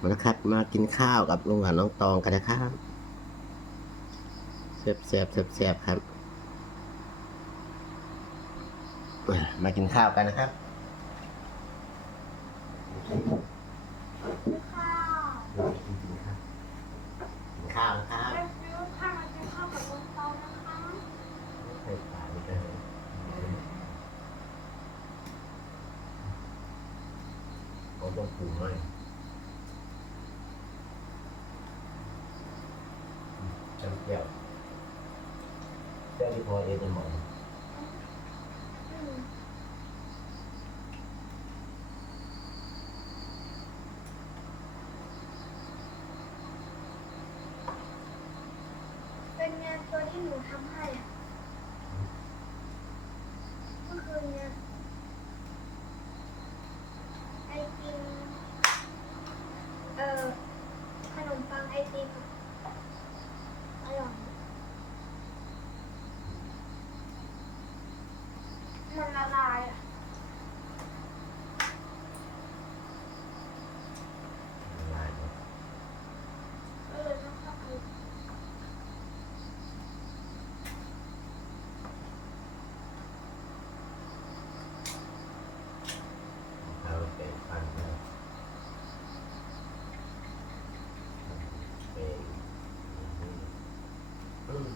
มาแล้วครับ มากินข้าวกับลุงกับน้องตองกันนะครับแซ่บแซ่บแซ่บแซ่บครับอะมากินข้าวกันนะครับข้าวกินข้าวนะครับเลือกข้าวมากินข้าวกับลุงเปานะคะ ใส่ปลาไปเลยเขาต้องปรุงห น่อยจำเกี่ยวเจ้าที่พอเอ็นจะหมด อืมเป็นไงตัวที่หนูทำให้อะเมื่อคืนเนี่ยไอติมเอ่อขนมปังไอติมอะอร่อยมันละลายอะ ลายเนอะ เออนะคะคือ ข้าวเป็นพันนะเป็นอืม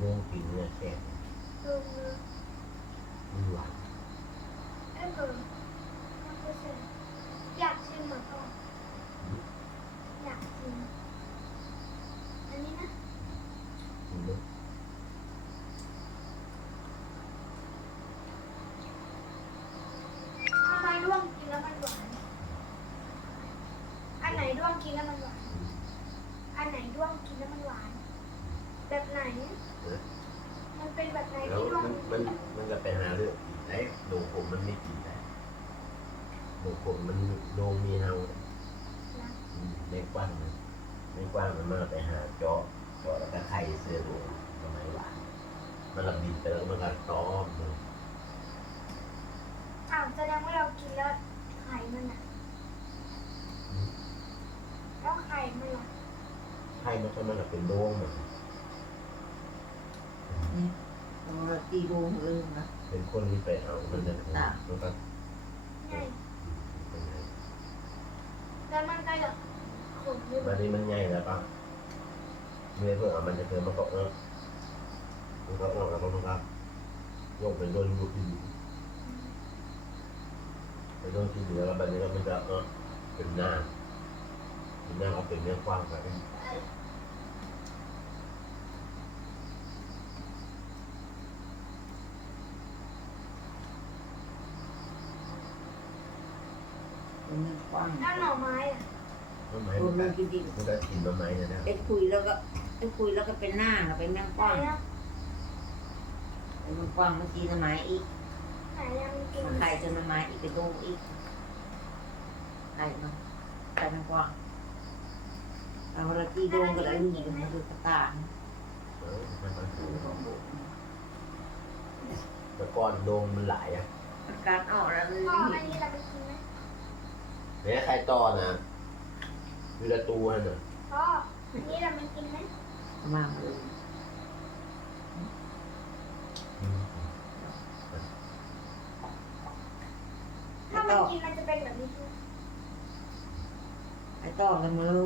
ตัวม่วงกินเนี่ยแซ่บดูมือมันหวานเอ้ยเออมันก็เสร็จอยากชิมเหมือนกันอยากชิมอันนี้นะ กินเนอะ ทำไมด้วงกินแล้วมันหวาน อันไหนด้วงกินแล้วมันหวาน อันไหนด้วงกินแล้วมันหวาน แบบไหน เนอะ มันเป็นแบบไหน แล้ว ที่ด้วง มันมันมันก็ไปหาเรื่องกินได้โดงผมมันไม่กินได้ โดงผมมันโดงมีเฮานะอืมในกว้างนะในกว้างมันมาไปหาเจาะเจาะแล้วก็ไข่เสื้อโดงทำไมหวานมันละบินไปแล้วมันก็ต้อมเลยอ้าวแสดงว่าเรากินแล้วไข่มันอะแล้วไข่มันล่ะไข่มันก็มันก็เป็นโดงมันนี่เราตีโดงเองนะเป็นคนที่ไปเอามันจะมันก็ไงเป็นไง แล้วมันก็จะขมอยู่วันนี้มันใหญ่แล้วป่ะเมื่อเพื่อเอามันจะเกิดมาเกาะเนาะมันก็ออกแล้วมันก็ยกไปโดนยูทีไปโดนที่เหลือแล้วแบบนี้ก็มันจะเนาะเป็นหน้าเป็นหน้าก็เป็นเนื้อกว้างไป เป็นเงินกว้างแล้วหน่อไม้อะต้นไม้ตัวมันมันก็กินดินมันก็กินต้นไม้เนี่ยนะไอ้คุยแล้วก็ไอ้คุยแล้วก็เป็นหน้าเราเป็นแมงไหกว้างนอะไอ้มันกว้างมันกินต้นไม้อีกไหนยังกินมันไข่จนต้นไม้อีกกระโดงอีกไข่เนาะไข่แมงกว้างเราเราตีโดงก็ได้หนีกันมาดูกระตาเออมันก็คือแต่ก่อนโดงมันหลายอะมันการออกแล้วมันพ่อหอันนีนี้เราไปกินไหม เนี่ยใครต่อนะวิลาตูนน่ะพ่ออันนี้เราไปกินไหมมาเลยถ้ามันกินมันจะเป็นแบบนี้ใช่ไหมไอ้ต่อกันมือ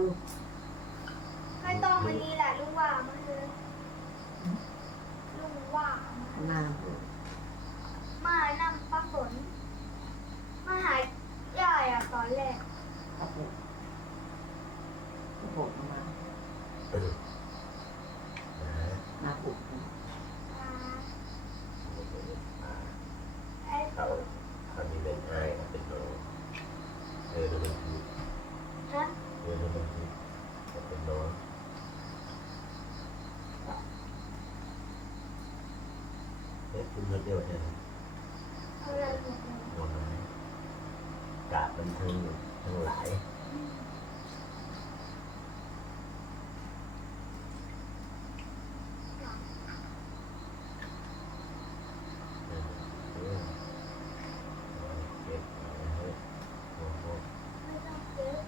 ไม่ต้องอันนี้แหละลุงว่ามันคือลุงว่ามันหน้า มานำปลาฝนมาหาย่ายอะตอนแรก กระปุกกระปุกมา นะ หน้าปุก อ่า อ่า ไอ้ เขาเขามีเป็นไอ้เขาเป็นน้องเออดูมันคือ ฮะ เออดูมันคือเขาเป็นน้อง เอ๊ะคุณเดียวใช่ไหมเอาอะไรหมดเลยหน่อไม้กาบมันทั้งทั้งหลายเออเออเก็บเอาไว้โอ้โหไม่ต้องเยอะ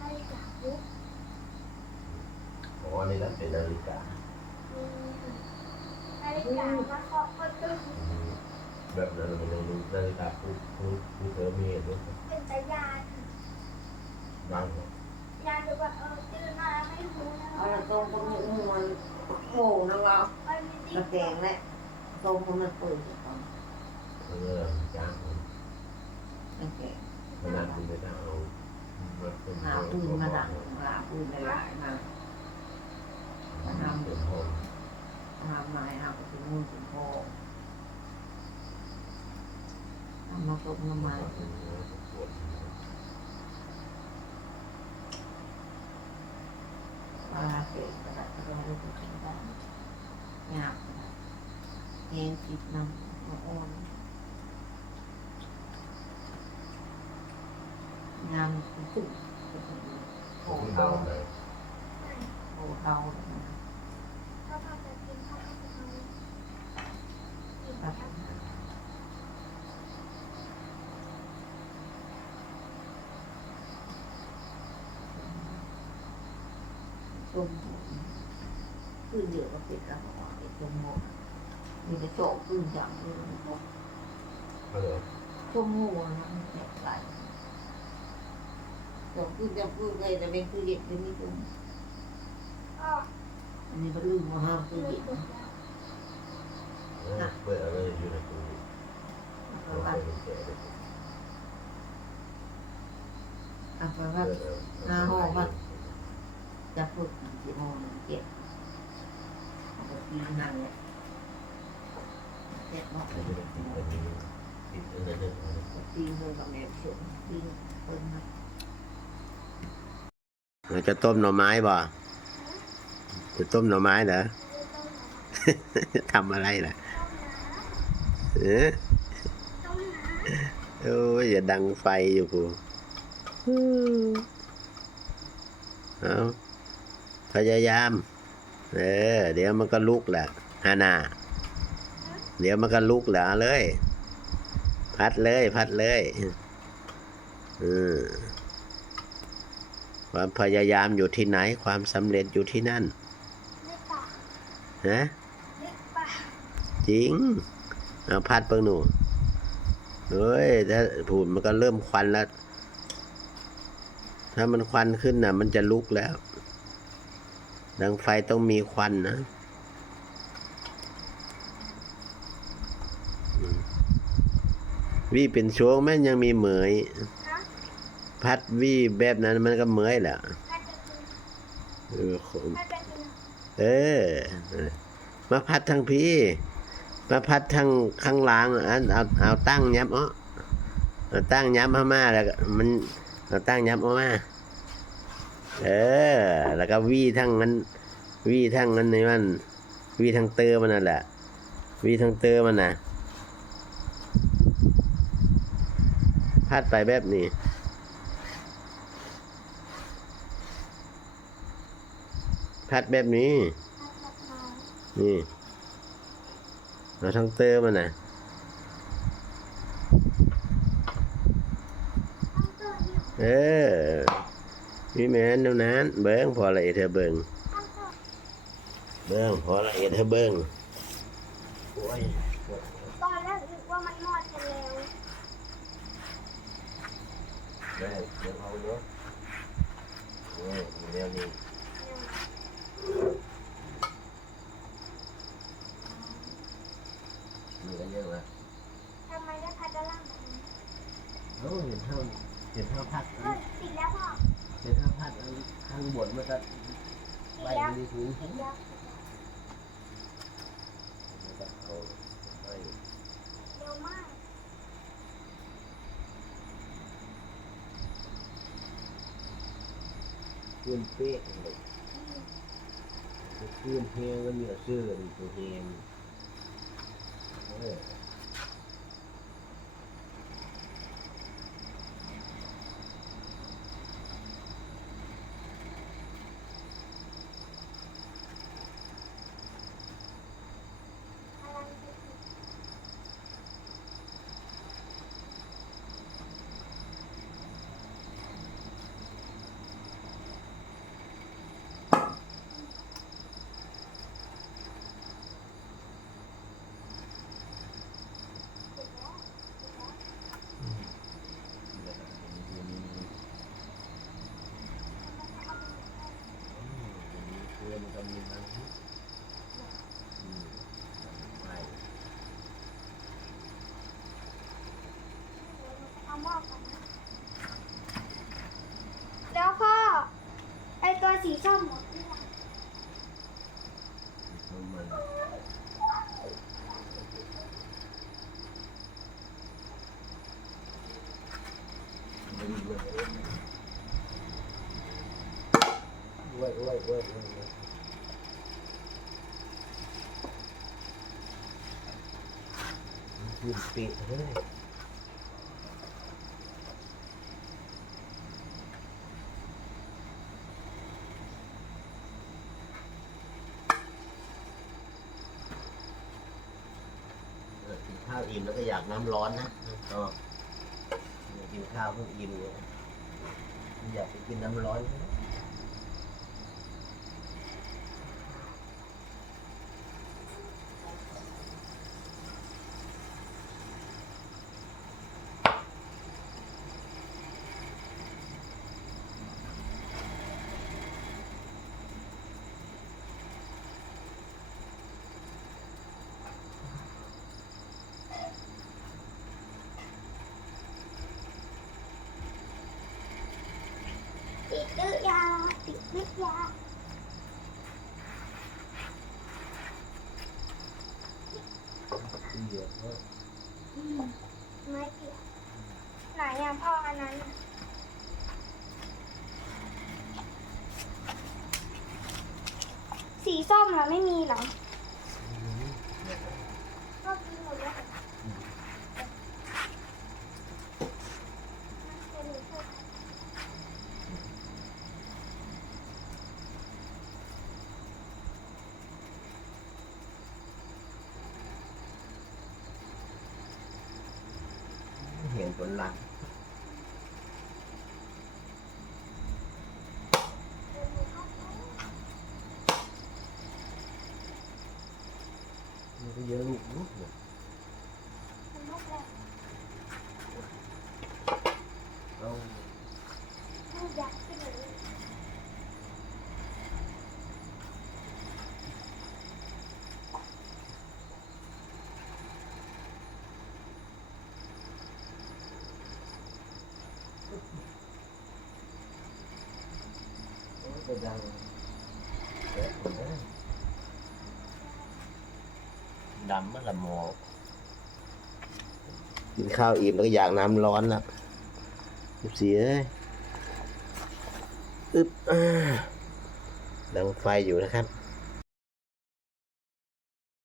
นาฬิกาปุ๊บอ๋อนี่นั่นเป็นนาฬิกามีนาฬิกามาเคาะประตู อืม แบบนั้นมันยังรู้นาฬิกาผู้ผู้ผู้เธอมีรู้เป็นตายานบางคนยานจะว่าเออตื่นมาแล้วไม่รู้นะเอาละตรงคนนี้มันโง่นะเรามันมีติ๊กระกแกงแหละตรงคนนั้นเปิดก่อนเออจ้างผมกระแกงขนาดคุณไม่ได้เอามาเป็นหาปืนมาดักหาปืนหลายๆมาทำเป็นห้องทำไม้เอาไปถึงมือถึงคอทำมาตกน้ำไม้ปวดปลาเกล็ดกระดาษกระดาษไปกินได้หยาบกระดาษแห้งจิบน้ำมาอ่อนงามตึ้งโอ้ ผมเทาเบาเลยโอ้เทาถ้าพ่อจะกินพ่อก็ ตัวต้มขึ้นเดือดก็เป็ดแล้วก็เป็ดต้มหมดมีกระโจกขึ้นจังเลยเขาเลยต้มหมูนะมันแตกไหลโจกขึ้นจะขึ้นเลยแต่เป็นคือเย็นเป็นนี่ต้มก็อันนี้ก็ลืมมาห้ามคือเลืเย็นหมดแล้วเปิดอะไรอยู่ในตู้เอาเราไปไปแกะเลยอาไปว่าจะฝึกสิโมงเจ็ดเอาไปปีนั่นแหละเจ็ดีนั่งเจ็ดีเมื่อกับแม่เขียนปีเปิ้ลมาเราจะต้มหน่อไม้บ่จะต้มหน่อไม้เหรอทำอะไรล่ะเออโอ้ยอย่าดังไฟอยู่กูเอา พยายาม เออ เดี๋ยวมันก็ลุกแหละฮานา เดี๋ยวมันก็ลุกแหละเอาเลย พัดเลย พัดเลยเออความพยายามอยู่ที่ไหน ความสำเร็จอยู่ที่นั่นำเล็กปะนะเล็กปะจริงเอาพัดเปิงหนูเฮ้ยถ้าผูดมันก็เริ่มควันแล้ว ถ้ามันควันขึ้นน่ะ มันจะลุกแล้ว ดังไฟต้องมีควันนะอืมวี่เป็นช่วงแม่นยังมีเหมยฮะพัดวี่แบบนั้นมันก็เหมยแหละถ้าจะกินเออขมถ้าจะกินเออ มาพัดทางพี่ มาพัดทางข้างหล่างอันเอาเอาตั้งยับเอ๋อเอาตั้งยับเข้ามาแล้วก็มันเอาตั้งยับออกมา เออ แล้วก็วี่ทั้งนั้น วี่ทั้งนั้นในมัน วี่ทั้งเตอมันนั่นแหละ วี่ทั้งเตอมันน่ะพัดไปแบบนี้พัดแบบนี้ นี่เอาทั้งเตอมันน่ะเออ มีแม่นเดี๋ยวนั้น เบิ้งพอละเอียดเธอเบิ้งต้องเติมเบิ้งพอละเอียดเธอเบิ้งโอ้ยตอนแรกนึกว่ามันมอดกันแล้วได้เดี๋ยวเอาเนาะโอ้ยเดี๋ยวนี้มีกันเยอะละทำไมได้พัดด้านล่างแบบนี้เอ้าเห็นเท่าเห็นเท่าพัด ข้างบนมันก็ติดไปแล้วดีถึงติดแล้วมันก็เอาไปเร็วมากขึ้นเป๊ะเลยขึ้นเพลงก็มีเสื้อนี่ตัวเพลงเออ อะไรจะติด เพื่อนก็มีมันอืมไม่ เอาหม้อก่อนนะแล้วก็ไอตัวสีส้มหมดนี่หว่า ทำมันไม่มีเว้ย เว้เว้ยยืนปิดเฮ้ยกินข้าวอิ่มแล้วก็อยากน้ำร้อนนะก็กินข้าวเพิ่งอิ่มเนี่ยอยากไปกินน้ำร้อนหรื อยาติดหรือยาเยอะมากอืมไม่เกี่ยวไหนอะพ่ออันนั้นสีส้มเหรอไม่มีเหรอก็กินหมดแล้วมันเป็นพวก เห็นผลลัพธ์มันก็ เยอะลูกลูกเนี่ยมันนกแหละเอาลูกยักษ์ขึ้นเลยโอ้ยไปดังเด็ดหมด ดำมันละหมอกินข้าวอิ่มแล้วก็อยากน้ำร้อนแล้วเสียอึ๊บอ่าดังไฟอยู่นะครับ